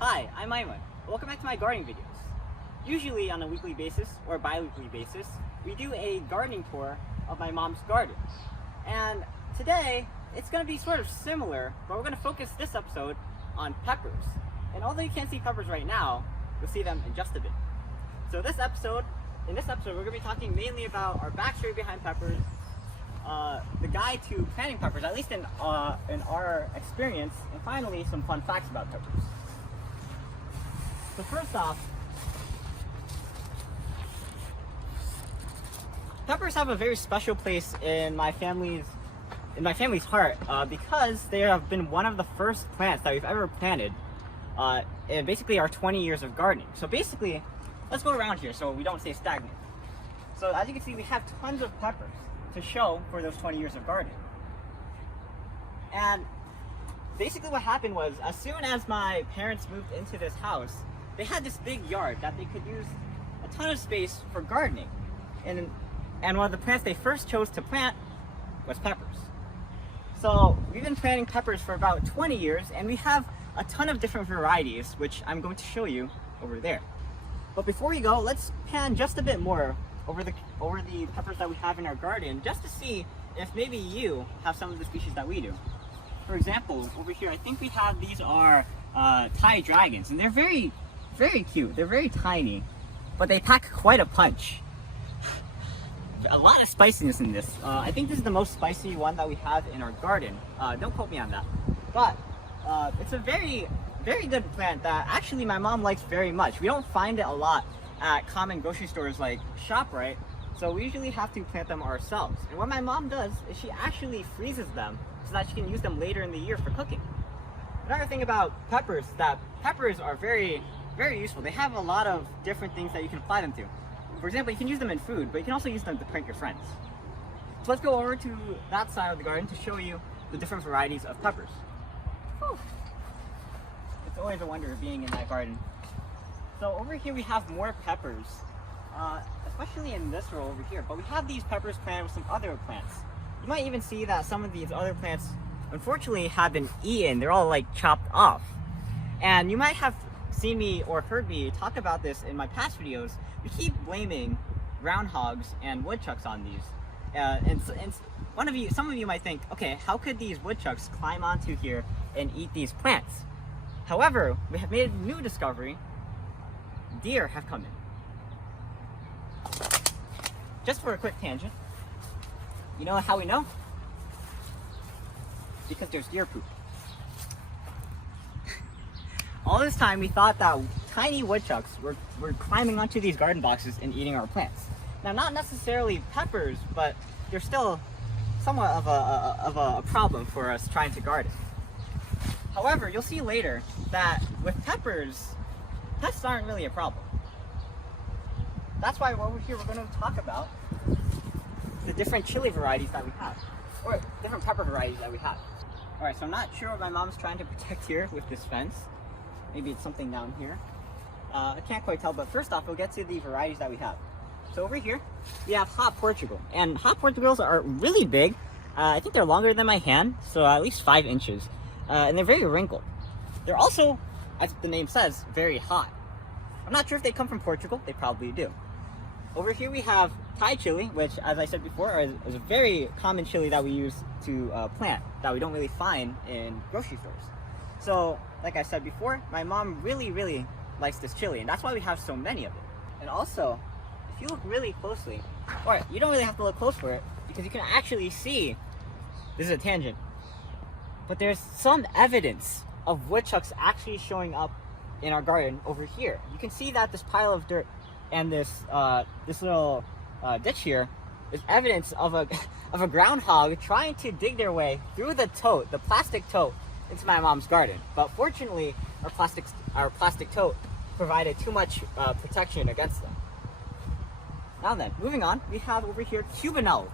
Hi, I'm Aiman. Welcome back to my gardening videos. Usually on a weekly basis or bi-weekly basis, we do a gardening tour of my mom's garden. And today, it's going to be sort of similar, but we're going to focus this episode on peppers. And although you can't see peppers right now, you'll see them in just a bit. So in this episode, we're going to be talking mainly about our backstory behind peppers, the guide to planting peppers, at least in our experience, and finally some fun facts about peppers. So first off, peppers have a very special place in my family's heart because they have been one of the first plants that we've ever planted in basically our 20 years of gardening. So basically, let's go around here so we don't stay stagnant. So as you can see, we have tons of peppers to show for those 20 years of gardening. And basically what happened was, as soon as my parents moved into this house, they had this big yard that they could use a ton of space for gardening. And one of the plants they first chose to plant was peppers. So we've been planting peppers for about 20 years, and we have a ton of different varieties, which I'm going to show you over there. But before we go, let's pan just a bit more over the peppers that we have in our garden, just to see if maybe you have some of the species that we do. For example, over here, I think we have, these are Thai dragons, and they're very cute. They're very tiny, but they pack quite a punch. A lot of spiciness in this. I think this is the most spicy one that we have in our garden. Don't quote me on that. But it's a very good plant that actually my mom likes very much. We don't find it a lot at common grocery stores like ShopRite, so we usually have to plant them ourselves. And what my mom does is she actually freezes them so that she can use them later in the year for cooking. Another thing about peppers is that peppers are very useful. They have a lot of different things that you can apply them to. For example, you can use them in food, but you can also use them to prank your friends. So let's go over to that side of the garden to show you the different varieties of peppers. Whew. It's always a wonder being in that garden. So over here we have more peppers, especially in this row over here. But we have these peppers planted with some other plants. You might even see that some of these other plants, unfortunately, have been eaten. They're all like chopped off. And you might have seen me or heard me talk about this in my past videos. We keep blaming groundhogs and woodchucks on these. And some of you might think, okay, how could these woodchucks climb onto here and eat these plants? However, we have made a new discovery. Deer have come in. Just for a quick tangent, you know how we know? Because there's deer poop. All this time we thought that tiny woodchucks were climbing onto these garden boxes and eating our plants. Now, not necessarily peppers, but they're still somewhat of a problem for us trying to garden. However, you'll see later that with peppers, pests aren't really a problem. That's why over here we're going to talk about the different chili varieties that we have, or different pepper varieties that we have. Alright, so I'm not sure what my mom's trying to protect here with this fence. Maybe it's something down here. I can't quite tell, but first off, we'll get to the varieties that we have. So over here, we have hot Portugal. And hot Portugals are really big. I think they're longer than my hand, so at least 5 inches. And they're very wrinkled. They're also, as the name says, very hot. I'm not sure if they come from Portugal. They probably do. Over here we have Thai chili, which, as I said before, is a very common chili that we use to plant, that we don't really find in grocery stores. So, like I said before, my mom really likes this chili, and that's why we have so many of it. And also, if you look really closely, or you don't really have to look close for it, because you can actually see, this is a tangent, but there's some evidence of woodchucks actually showing up in our garden over here. You can see that this pile of dirt and this little ditch here is evidence of a groundhog trying to dig their way through the plastic tote, into my mom's garden. But fortunately, our plastic tote provided too much protection against them. Now then, moving on, we have over here Cubanelle.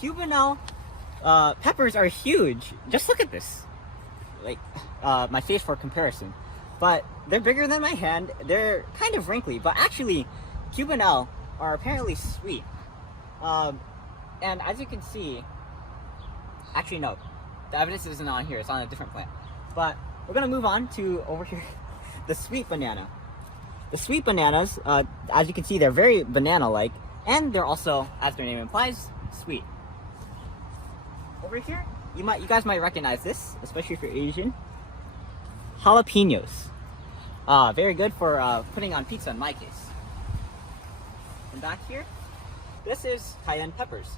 Cubanelle peppers are huge. Just look at this. Like my face for comparison. But they're bigger than my hand. They're kind of wrinkly, but actually, Cubanelle are apparently sweet. And as you can see, actually no, the evidence isn't on here, it's on a different plant. But we're gonna move on to over here. the sweet banana. The sweet bananas, as you can see, they're very banana-like, and they're also, as their name implies, sweet. Over here, you guys might recognize this, especially if you're Asian. Jalapenos. Very good for putting on pizza in my case. And back here, this is cayenne peppers.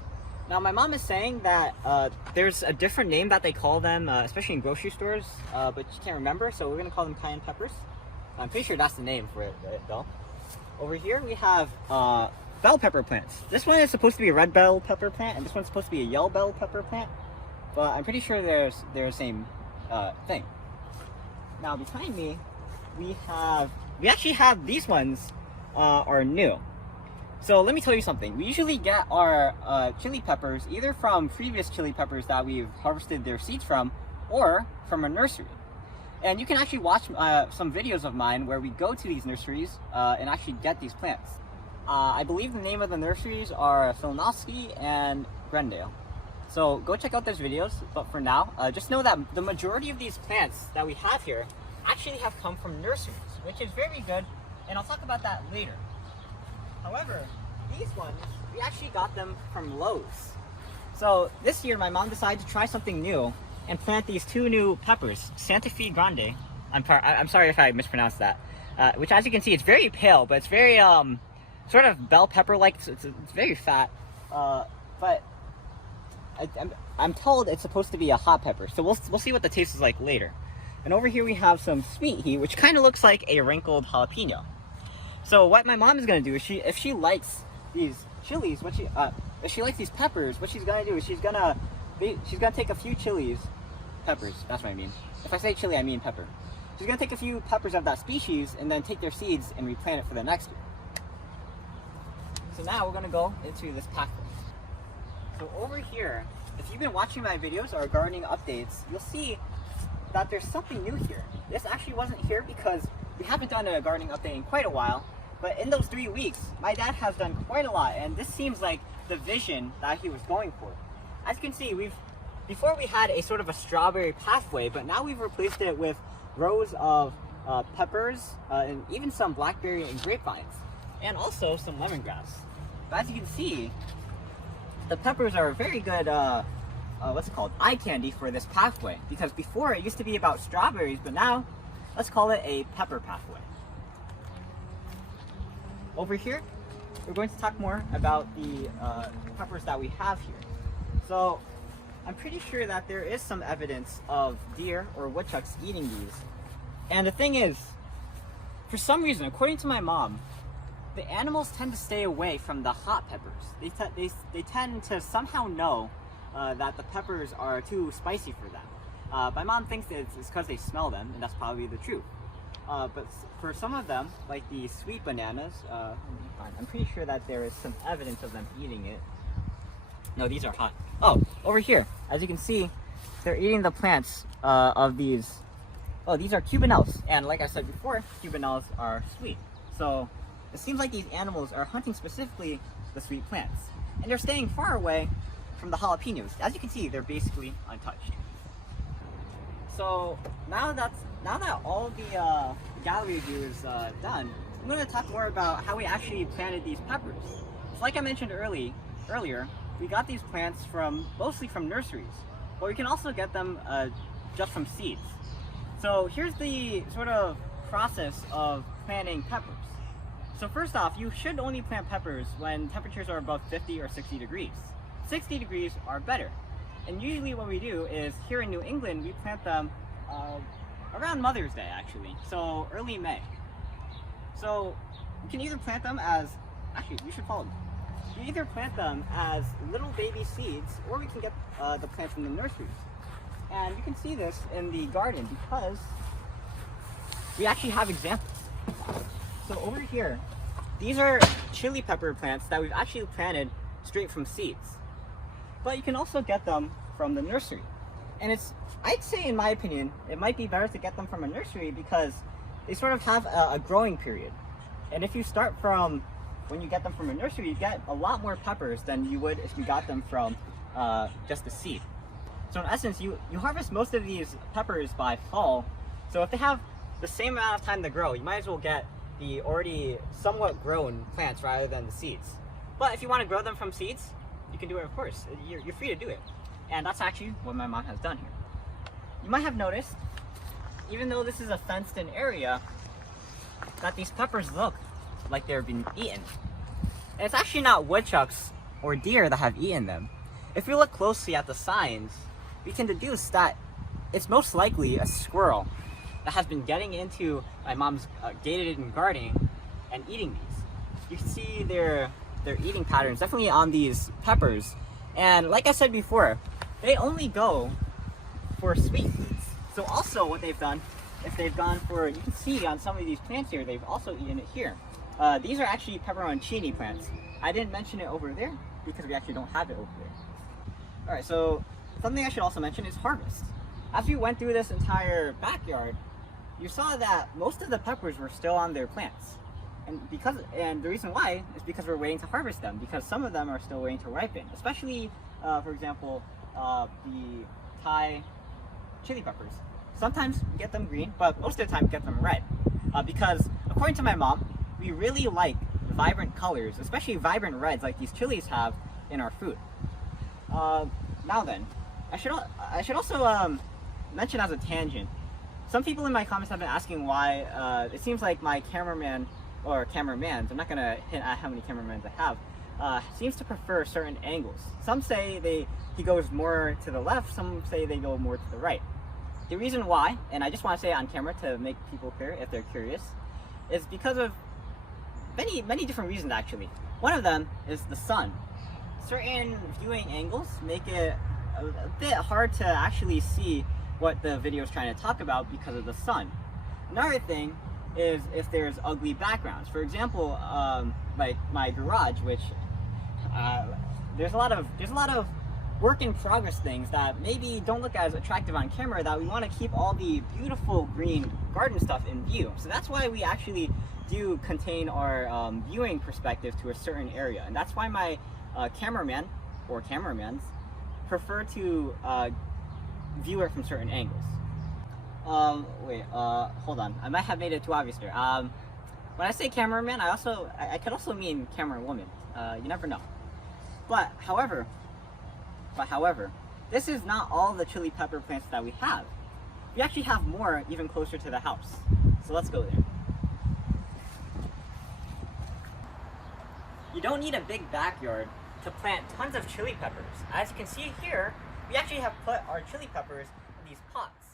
Now my mom is saying that there's a different name that they call them, especially in grocery stores, but she can't remember, so we're gonna call them cayenne peppers. I'm pretty sure that's the name for it though. Over here we have bell pepper plants. This one is supposed to be a red bell pepper plant, and this one's supposed to be a yellow bell pepper plant, but I'm pretty sure they're the same thing. Now behind me, we actually have these ones are new. So let me tell you something. We usually get our chili peppers either from previous chili peppers that we've harvested their seeds from, or from a nursery. And you can actually watch some videos of mine where we go to these nurseries and actually get these plants. I believe the name of the nurseries are Filnowski and Grendale. So go check out those videos, but for now, just know that the majority of these plants that we have here actually have come from nurseries, which is very good, and I'll talk about that later. However, these ones, we actually got them from Lowe's. So this year, my mom decided to try something new and plant these two new peppers, Santa Fe Grande. I'm sorry if I mispronounced that. Which, as you can see, it's very pale, but it's very sort of bell pepper-like. It's very fat, but I'm told it's supposed to be a hot pepper. So we'll see what the taste is like later. And over here we have some sweet heat, which kind of looks like a wrinkled jalapeno. So what my mom is gonna do is if she likes these chilies, if she likes these peppers, what she's gonna do is she's gonna take a few peppers. That's what I mean. If I say chili, I mean pepper. She's gonna take a few peppers of that species and then take their seeds and replant it for the next year. So now we're gonna go into this pathway. So over here, if you've been watching my videos or gardening updates, you'll see that there's something new here. This actually wasn't here because we haven't done a gardening update in quite a while, but in those 3 weeks, my dad has done quite a lot, and this seems like the vision that he was going for. As you can see, before we had a sort of a strawberry pathway, but now we've replaced it with rows of peppers and even some blackberry and grapevines, and also some lemongrass. But as you can see, the peppers are a very good what's it called, eye candy for this pathway, because before it used to be about strawberries, but now let's call it a pepper pathway. Over here, we're going to talk more about the peppers that we have here. So I'm pretty sure that there is some evidence of deer or woodchucks eating these. And the thing is, for some reason, according to my mom, the animals tend to stay away from the hot peppers. They tend to somehow know that the peppers are too spicy for them. My mom thinks it's because they smell them, and that's probably the truth. But for some of them, like the sweet bananas, I'm pretty sure that there is some evidence of them eating it. No, these are hot. Oh, over here, as you can see, they're eating the plants of these. Oh, these are cubanelles, and like I said before, cubanelles are sweet. So it seems like these animals are hunting specifically the sweet plants, and they're staying far away from the jalapenos. As you can see, they're basically untouched. So now that all the gallery view is done, I'm going to talk more about how we actually planted these peppers. So like I mentioned earlier, we got these plants mostly from nurseries, but we can also get them just from seeds. So here's the sort of process of planting peppers. So first off, you should only plant peppers when temperatures are above 50 or 60 degrees. 60 degrees are better. And usually what we do is, here in New England, we plant them around Mother's Day, actually. So early May. So you can either plant them as, actually, you should follow me. You either plant them as little baby seeds, or we can get the plants from the nurseries. And you can see this in the garden because we actually have examples. So over here, these are chili pepper plants that we've actually planted straight from seeds. But you can also get them from the nursery. And I'd say, in my opinion, it might be better to get them from a nursery because they sort of have a growing period. And if you start from when you get them from a nursery, you get a lot more peppers than you would if you got them from just the seed. So in essence, you harvest most of these peppers by fall. So if they have the same amount of time to grow. You might as well get the already somewhat grown plants rather than the seeds. But if you want to grow them from seeds, you can do it, of course. You're free to do it. And that's actually what my mom has done here. You might have noticed, even though this is a fenced-in area, that these peppers look like they're being eaten. And it's actually not woodchucks or deer that have eaten them. If we look closely at the signs, we can deduce that it's most likely a squirrel that has been getting into my mom's gated-in gardening and eating these. You can see their eating patterns definitely on these peppers. And like I said before, they only go for sweet foods. So also what they've done, if they've gone for, you can see on some of these plants here, they've also eaten it here. These are actually pepperoncini plants. I didn't mention it over there because we actually don't have it over there. Alright, so something I should also mention is harvest. As we went through this entire backyard, you saw that most of the peppers were still on their plants. And the reason why is because we're waiting to harvest them, because some of them are still waiting to ripen, especially, for example, the Thai chili peppers. Sometimes we get them green, but most of the time we get them red. Because according to my mom, we really like vibrant colors, especially vibrant reds like these chilies have in our food. Now then, I should also mention as a tangent, some people in my comments have been asking why it seems like my cameraman, or cameramans, I'm not going to hint at how many cameramans I have, seems to prefer certain angles. Some say he goes more to the left, some say they go more to the right. The reason why, and I just want to say it on camera to make people clear if they're curious, is because of many different reasons actually. One of them is the sun. Certain viewing angles make it a bit hard to actually see what the video is trying to talk about because of the sun. Another thing is if there's ugly backgrounds. For example, like my garage, which there's a lot of work in progress things that maybe don't look as attractive on camera, that we want to keep all the beautiful green garden stuff in view. So that's why we actually do contain our viewing perspective to a certain area, and that's why my cameraman or cameramans prefer to view it from certain angles. Hold on. I might have made it too obvious here. When I say cameraman, I could also mean camera woman. You never know. But however, this is not all the chili pepper plants that we have. We actually have more even closer to the house. So let's go there. You don't need a big backyard to plant tons of chili peppers. As you can see here, we actually have put our chili peppers in these pots.